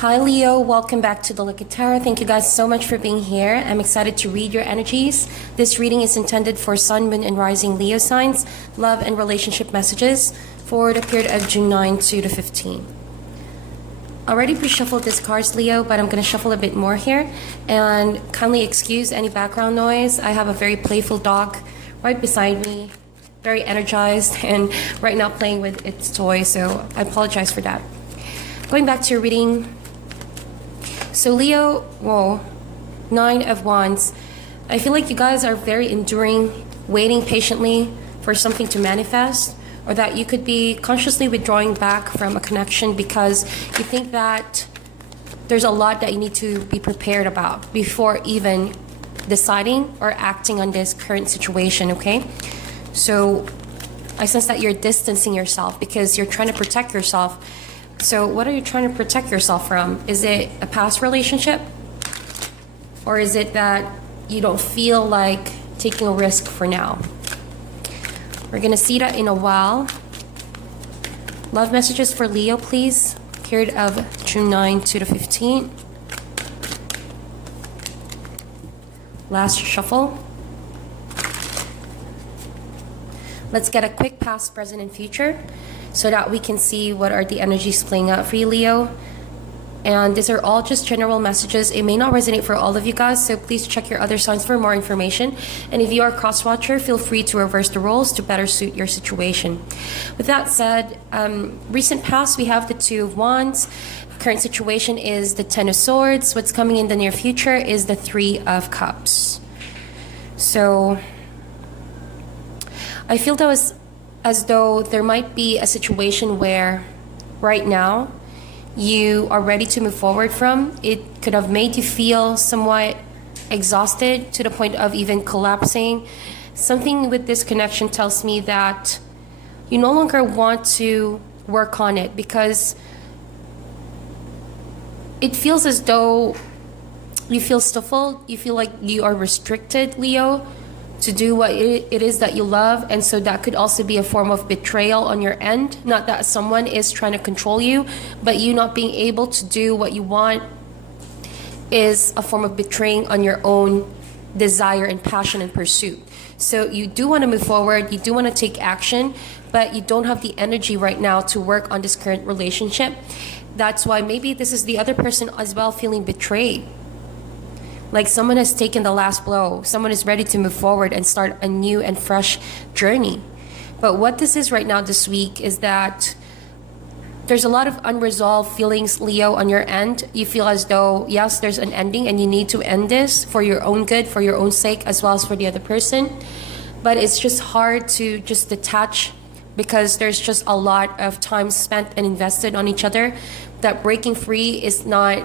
Hi Leo, welcome back to the Lucky Tarot. Thank you guys so much for being here. I'm excited to read your energies. This reading is intended for Sun, Moon, and Rising Leo signs, love and relationship messages for the period of June 9 to the 15th. Already pre-shuffled these cards, Leo, but I'm going to shuffle a bit more here. And kindly excuse any background noise. I have a very playful dog right beside me, very energized, and right now playing with its toy, so I apologize for that. Going back to your reading. So Leo, whoa, 9 of Wands. I feel like you guys are very enduring, waiting patiently for something to manifest, or that you could be consciously withdrawing back from a connection because you think that there's a lot that you need to be prepared about before even deciding or acting on this current situation, okay? So I sense that you're distancing yourself because you're trying to protect yourself. So what are you trying to protect yourself from? Is it a past relationship? Or is it that you don't feel like taking a risk for now? We're going to see that in a while. Love messages for Leo, please. Period of June 9 to the 15th. Last shuffle. Let's get a quick past, present, and future so that we can see what are the energies playing out for you, Leo. And these are all just general messages. It may not resonate for all of you guys, so please check your other signs for more information. And if you are a cross-watcher, feel free to reverse the roles to better suit your situation. With that said, recent past, we have the 2 of Wands. Current situation is the 10 of Swords. What's coming in the near future is the 3 of Cups. So I feel that was as though there might be a situation where right now you are ready to move forward from. It could have made you feel somewhat exhausted to the point of even collapsing. Something with this connection tells me that you no longer want to work on it because it feels as though you feel stifled. You feel like you are restricted, Leo, to do what it is that you love, and so that could also be a form of betrayal on your end. Not that someone is trying to control you, but you not being able to do what you want is a form of betraying on your own desire and passion and pursuit. So you do want to move forward, you do want to take action, but you don't have the energy right now to work on this current relationship. That's why maybe this is the other person as well feeling betrayed. Like someone has taken the last blow. Someone is ready to move forward and start a new and fresh journey. But what this is right now this week is that there's a lot of unresolved feelings, Leo, on your end. You feel as though, yes, there's an ending and you need to end this for your own good, for your own sake, as well as for the other person. But it's just hard to just detach because there's just a lot of time spent and invested on each other. That breaking free is not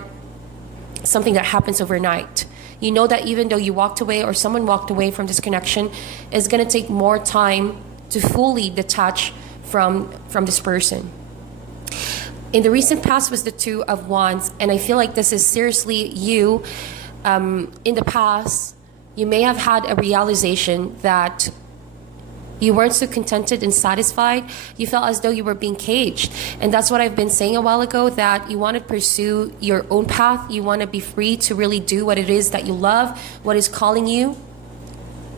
something that happens overnight. You know that even though you walked away or someone walked away from this connection, it's going to take more time to fully detach from this person. In the recent past was the 2 of Wands, and I feel like this is seriously you. In the past, you may have had a realization that you weren't so contented and satisfied. You felt as though you were being caged. And that's what I've been saying a while ago, that you want to pursue your own path. You want to be free to really do what it is that you love, what is calling you,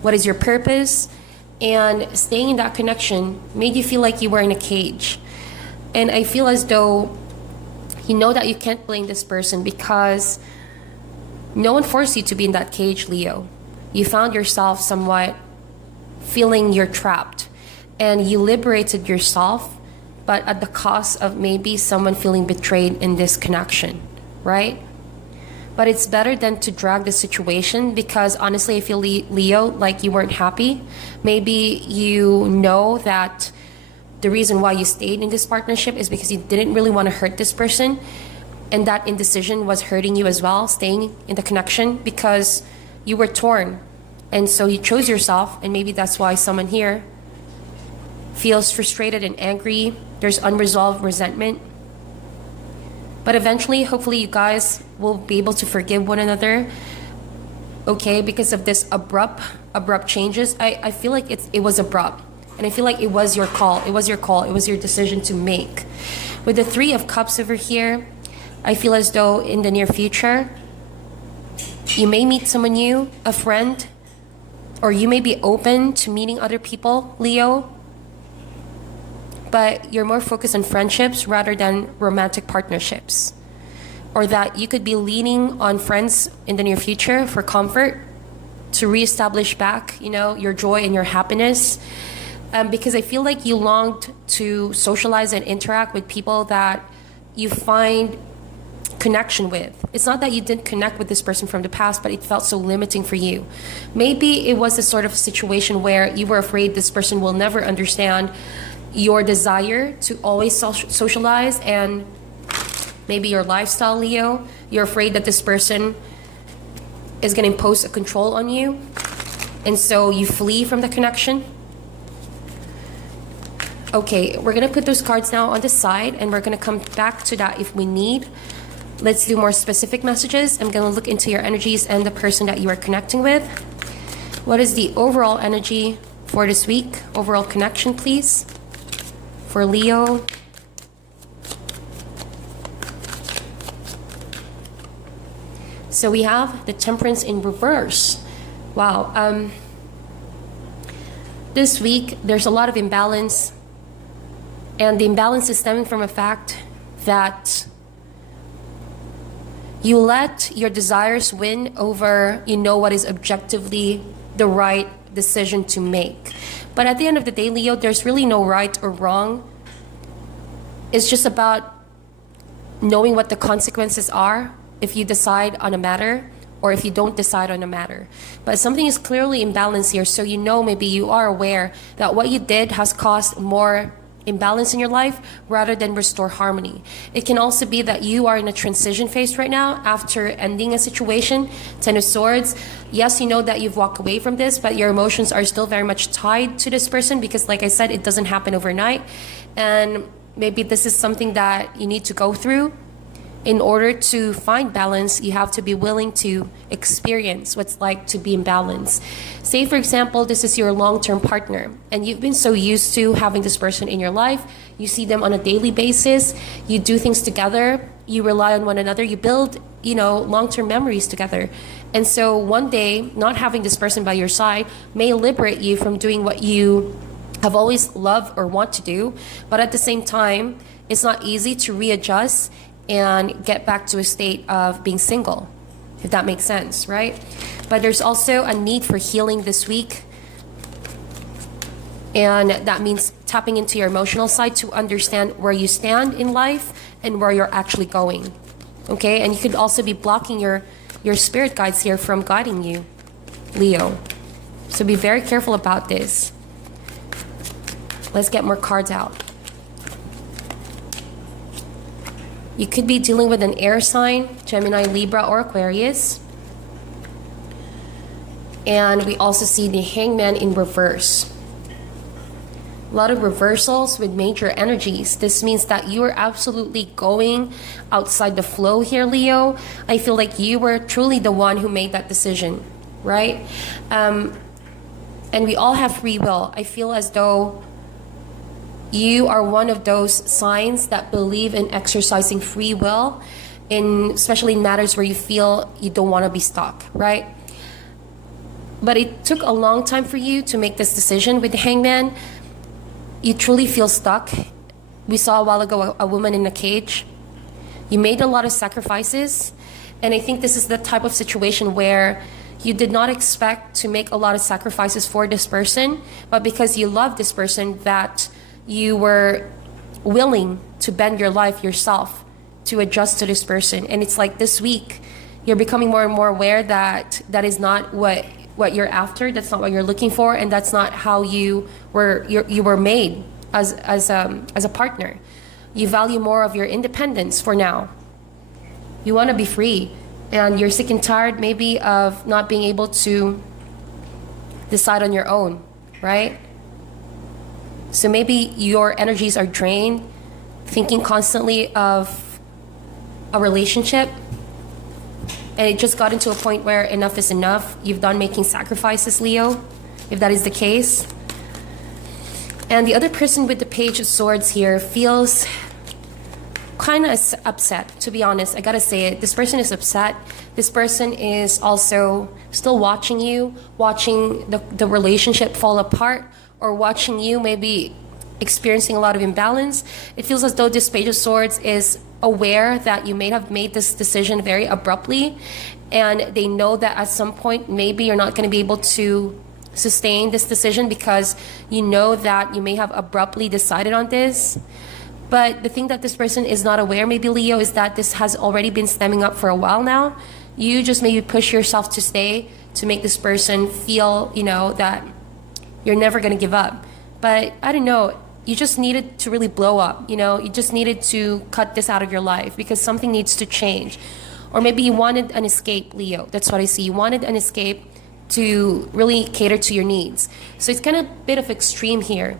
what is your purpose. And staying in that connection made you feel like you were in a cage. And I feel as though you know that you can't blame this person because no one forced you to be in that cage, Leo. You found yourself somewhat feeling you're trapped, and you liberated yourself, but at the cost of maybe someone feeling betrayed in this connection, right? But it's better than to drag the situation because honestly I feel, Leo, like you weren't happy. Maybe you know that the reason why you stayed in this partnership is because you didn't really want to hurt this person, and that indecision was hurting you as well, staying in the connection because you were torn. And so you chose yourself, and maybe that's why someone here feels frustrated and angry. There's unresolved resentment. But eventually, hopefully you guys will be able to forgive one another, okay? Because of this abrupt changes. I feel like it was abrupt. And I feel like it was your call. It was your call. It was your decision to make. With the 3 of Cups over here, I feel as though in the near future, you may meet someone new, a friend, or you may be open to meeting other people, Leo, but you're more focused on friendships rather than romantic partnerships. Or that you could be leaning on friends in the near future for comfort, to reestablish back, your joy and your happiness. Because I feel like you longed to socialize and interact with people that you find connection with. It's not that you didn't connect with this person from the past, but it felt so limiting for you. Maybe it was a sort of situation where you were afraid this person will never understand your desire to always socialize and maybe your lifestyle, Leo. You're afraid that this person is going to impose a control on you, and so you flee from the connection. Okay, we're going to put those cards now on the side, and we're going to come back to that if we need. Let's do more specific messages. I'm going to look into your energies and the person that you are connecting with. What is the overall energy for this week? Overall connection, please, for Leo. So we have the Temperance in reverse. Wow. This week, there's a lot of imbalance. And the imbalance is stemming from a fact that you let your desires win over, what is objectively the right decision to make. But at the end of the day, Leo, there's really no right or wrong. It's just about knowing what the consequences are if you decide on a matter or if you don't decide on a matter. But something is clearly imbalanced here, so maybe you are aware that what you did has caused more imbalance in your life rather than restore harmony. It can also be that you are in a transition phase right now after ending a situation. Ten of Swords. Yes, you know that you've walked away from this, but your emotions are still very much tied to this person because, like I said, it doesn't happen overnight. And maybe this is something that you need to go through. In order to find balance, you have to be willing to experience what it's like to be in balance. Say, for example, this is your long-term partner, and you've been so used to having this person in your life. You see them on a daily basis. You do things together. You rely on one another. You build, long-term memories together. And so one day, not having this person by your side may liberate you from doing what you have always loved or want to do. But at the same time, it's not easy to readjust and get back to a state of being single, if that makes sense, right? But there's also a need for healing this week. And that means tapping into your emotional side to understand where you stand in life and where you're actually going, okay? And you could also be blocking your spirit guides here from guiding you, Leo. So be very careful about this. Let's get more cards out. You could be dealing with an air sign, Gemini, Libra, or Aquarius. And we also see the Hangman in reverse. A lot of reversals with major energies. This means that you are absolutely going outside the flow here, Leo. I feel like you were truly the one who made that decision, right? And we all have free will. I feel as though you are one of those signs that believe in exercising free will, especially in matters where you feel you don't want to be stuck, right? But it took a long time for you to make this decision with the Hangman. You truly feel stuck. We saw a while ago a woman in a cage. You made a lot of sacrifices, and I think this is the type of situation where you did not expect to make a lot of sacrifices for this person, but because you love this person, that you were willing to bend your life yourself to adjust to this person. And it's like this week, you're becoming more and more aware that that is not what you're after. That's not what you're looking for, and that's not how you were made as a partner. You value more of your independence for now. You want to be free, and you're sick and tired maybe of not being able to decide on your own, right? So maybe your energies are drained, thinking constantly of a relationship, and it just got into a point where enough is enough. You've done making sacrifices, Leo, if that is the case. And the other person with the Page of Swords here feels kind of upset, to be honest. I gotta say it. This person is upset. This person is also still watching you, watching the relationship fall apart, or watching you maybe experiencing a lot of imbalance. It feels as though this Page of Swords is aware that you may have made this decision very abruptly, and they know that at some point maybe you're not going to be able to sustain this decision because you know that you may have abruptly decided on this. But the thing that this person is not aware, maybe Leo, is that this has already been stemming up for a while now. You just maybe push yourself to stay to make this person feel, that you're never going to give up. But I don't know, you just needed to really blow up, you just needed to cut this out of your life because something needs to change. Or maybe you wanted an escape, Leo. That's what I see. You wanted an escape to really cater to your needs. So it's kind of a bit of extreme here.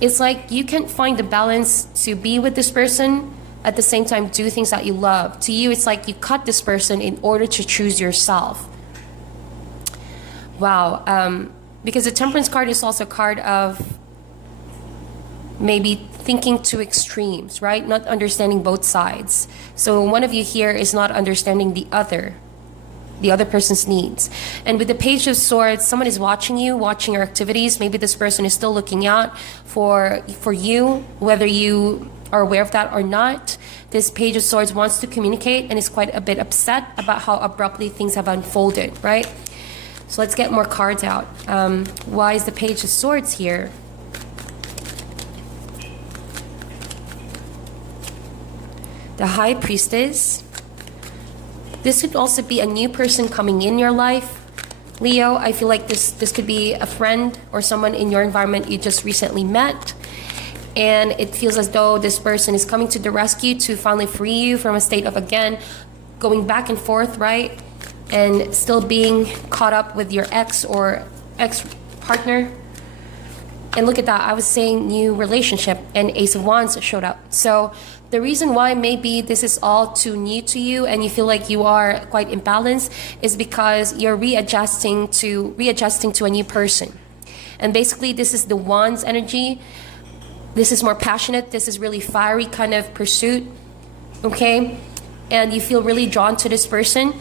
It's like you can't find the balance to be with this person, at the same time do things that you love. To you, it's like you cut this person in order to choose yourself. Wow. Because the Temperance card is also a card of maybe thinking to extremes, right? Not understanding both sides. So one of you here is not understanding the other person's needs. And with the Page of Swords, someone is watching you, watching your activities. Maybe this person is still looking out for you, whether you are aware of that or not. This Page of Swords wants to communicate and is quite a bit upset about how abruptly things have unfolded, right? So let's get more cards out. Why is the Page of Swords here? The High Priestess. This could also be a new person coming in your life. Leo, I feel like this could be a friend or someone in your environment you just recently met. And it feels as though this person is coming to the rescue to finally free you from a state of, again, going back and forth, right? And still being caught up with your ex or ex-partner. And look at that, I was saying new relationship, and Ace of Wands showed up. So the reason why maybe this is all too new to you and you feel like you are quite imbalanced is because you're readjusting to a new person. And basically this is the Wands energy. This is more passionate. This is really fiery kind of pursuit. Okay? And you feel really drawn to this person.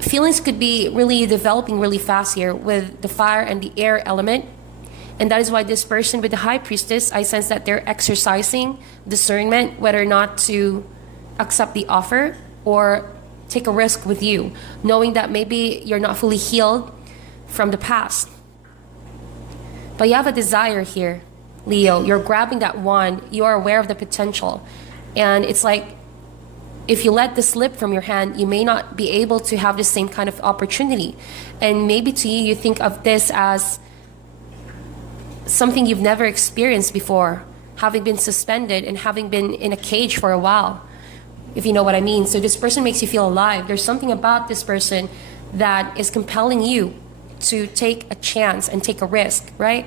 Feelings could be really developing really fast here with the fire and the air element. And that is why this person with the High Priestess, I sense that they're exercising discernment whether or not to accept the offer or take a risk with you, knowing that maybe you're not fully healed from the past. But you have a desire here, Leo. You're grabbing that wand. You are aware of the potential. And it's like, if you let this slip from your hand, you may not be able to have the same kind of opportunity. And maybe to you, you think of this as something you've never experienced before, having been suspended and having been in a cage for a while, if you know what I mean. So this person makes you feel alive. There's something about this person that is compelling you to take a chance and take a risk, right?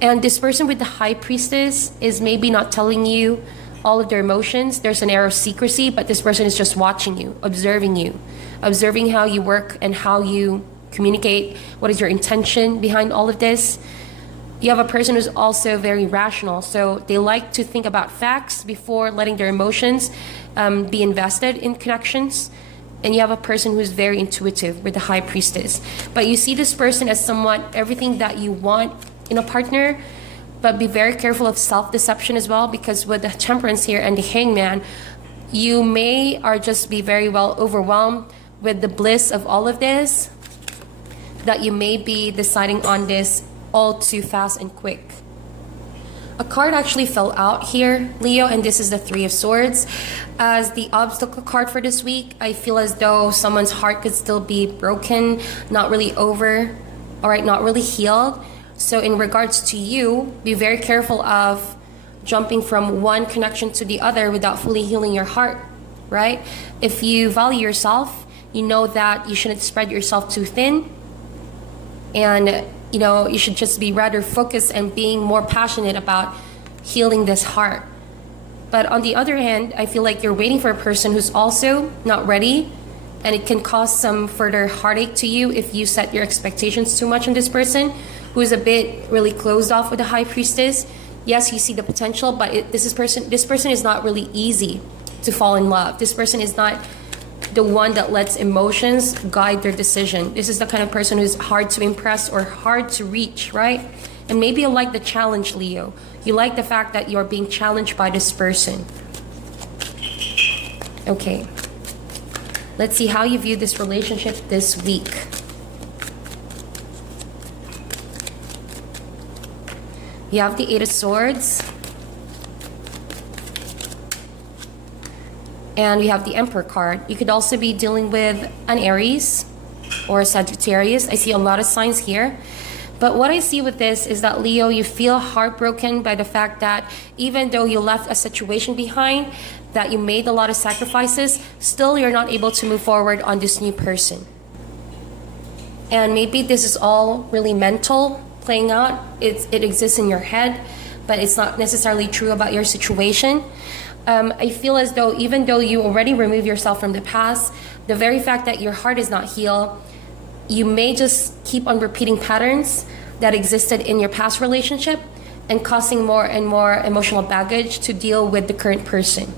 And this person with the High Priestess is maybe not telling you all of their emotions. There's an air of secrecy, but this person is just watching you, observing how you work and how you communicate. What is your intention behind all of this? You have a person who's also very rational, so they like to think about facts before letting their emotions be invested in connections. And you have a person who's very intuitive with the High Priestess. But you see this person as somewhat everything that you want in a partner, but be very careful of self-deception as well, because with the Temperance here and the Hangman, you may or just be very well overwhelmed with the bliss of all of this, that you may be deciding on this all too fast and quick. A card actually fell out here, Leo, and this is the Three of Swords. As the obstacle card for this week, I feel as though someone's heart could still be broken, not really over, all right, not really healed. So in regards to you, be very careful of jumping from one connection to the other without fully healing your heart, right? If you value yourself, you know that you shouldn't spread yourself too thin. And, you should just be rather focused and being more passionate about healing this heart. But on the other hand, I feel like you're waiting for a person who's also not ready, and it can cause some further heartache to you if you set your expectations too much on this person who is a bit really closed off with the High Priestess. Yes, you see the potential, but this person is not really easy to fall in love. This person is not the one that lets emotions guide their decision. This is the kind of person who's hard to impress or hard to reach, right? And maybe you like the challenge, Leo. You like the fact that you're being challenged by this person. Okay. Let's see how you view this relationship this week. You have the Eight of Swords. And you have the Emperor card. You could also be dealing with an Aries or a Sagittarius. I see a lot of signs here. But what I see with this is that, Leo, you feel heartbroken by the fact that even though you left a situation behind, that you made a lot of sacrifices, still you're not able to move forward on this new person. And maybe this is all really mental playing out. It exists in your head, but it's not necessarily true about your situation. I feel as though even though you already removed yourself from the past, the very fact that your heart is not healed, you may just keep on repeating patterns that existed in your past relationship and causing more and more emotional baggage to deal with the current person.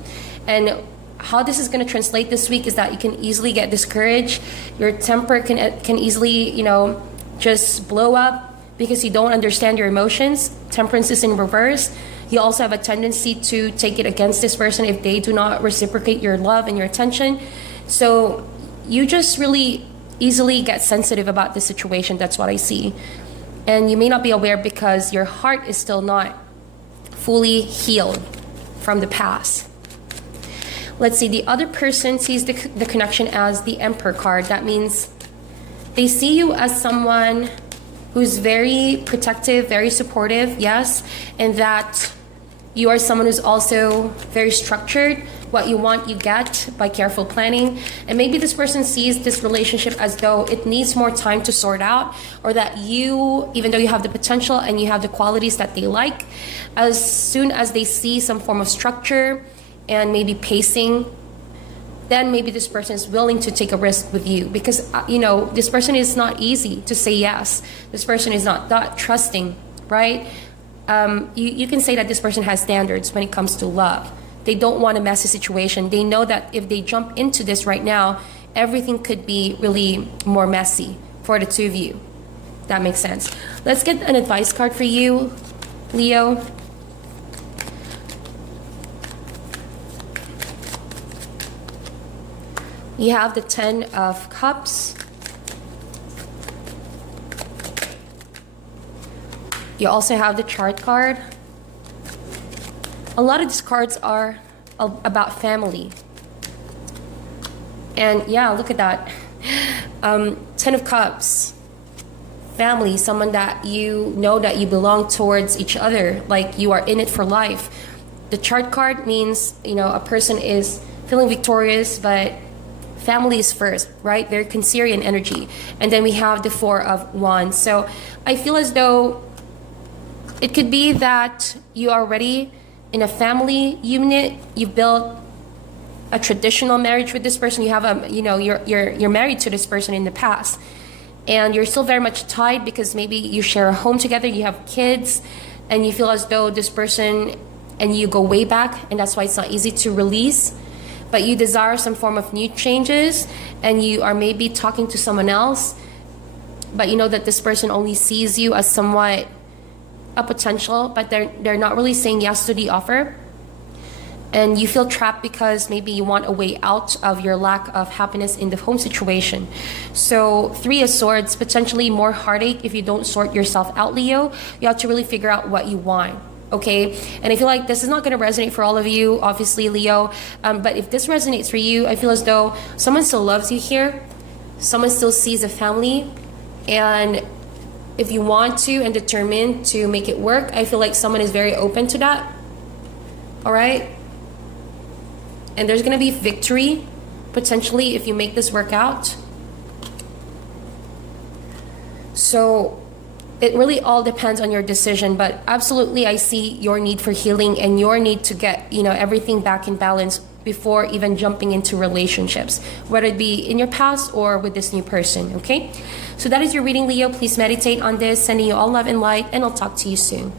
And how this is going to translate this week is that you can easily get discouraged. Your temper can easily, just blow up because you don't understand your emotions. Temperance is in reverse. You also have a tendency to take it against this person if they do not reciprocate your love and your attention. So you just really easily get sensitive about the situation. That's what I see. And you may not be aware because your heart is still not fully healed from the past. Let's see, the other person sees the connection as the Emperor card. That means they see you as someone who's very protective, very supportive, yes, and that you are someone who's also very structured. What you want, you get by careful planning. And maybe this person sees this relationship as though it needs more time to sort out, or that you, even though you have the potential and you have the qualities that they like, as soon as they see some form of structure and maybe pacing, then maybe this person is willing to take a risk with you because, this person is not easy to say yes. This person is not that trusting, right? You can say that this person has standards when it comes to love. They don't want a messy situation. They know that if they jump into this right now, everything could be really more messy for the two of you. That makes sense. Let's get an advice card for you, Leo. You have the Ten of Cups. You also have the Chart card. A lot of these cards are about family. And yeah, look at that. Ten of Cups. Family, someone that you know that you belong towards each other, like you are in it for life. The Chart card means, a person is feeling victorious, but family is first, right? Very Cancerian energy. And then we have the Four of Wands. So I feel as though it could be that you are already in a family unit. You built a traditional marriage with this person. You have you're married to this person in the past, and you're still very much tied because maybe you share a home together. You have kids, and you feel as though this person and you go way back, and that's why it's not easy to release. But you desire some form of new changes, and you are maybe talking to someone else, but you know that this person only sees you as somewhat a potential, but they're not really saying yes to the offer. And you feel trapped because maybe you want a way out of your lack of happiness in the home situation. So Three of Swords, potentially more heartache if you don't sort yourself out, Leo. You have to really figure out what you want. Okay, and I feel like this is not going to resonate for all of you, obviously, Leo. But if this resonates for you, I feel as though someone still loves you here. Someone still sees a family. And if you want to and determined to make it work, I feel like someone is very open to that. All right? And there's going to be victory, potentially, if you make this work out. So it really all depends on your decision, but absolutely I see your need for healing and your need to get, everything back in balance before even jumping into relationships, whether it be in your past or with this new person, okay? So that is your reading, Leo. Please meditate on this. Sending you all love and light, and I'll talk to you soon.